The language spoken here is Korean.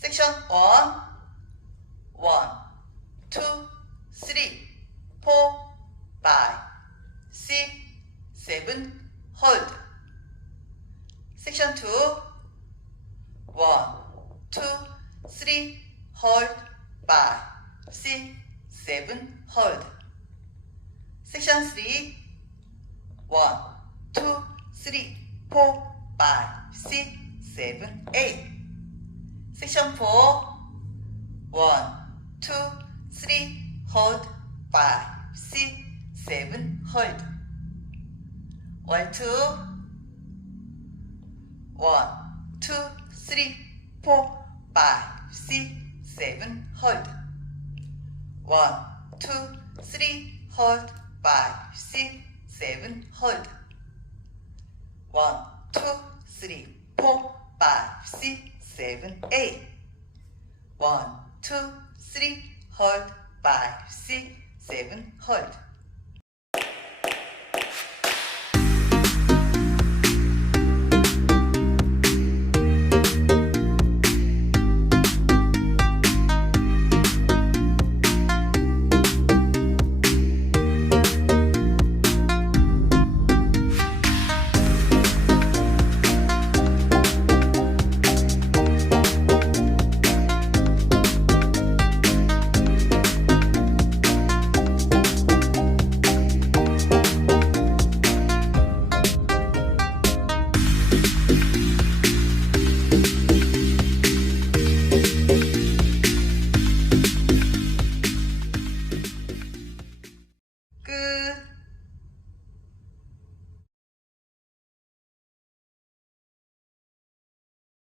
섹션 1, 1, 2, 3, 4, 5, 6, 7, hold. 섹션 2, 1, 2, 3, hold, 5, 6, 7, hold. 섹션 3, 1, 2, 3, 4, 5, 6, 7, 8. 섹션 4, 1, 2, 3, hold, 5, 6, 7, hold. Wall 2, 1, 2, 3, 4, 5, 6, 7, hold. 1, 2, 3, hold, 5, 6, 7, hold. 1, 2, 3, 4, 5, 6, 7, 8. 1, 2, 3, hold, 5, 6, 7, hold.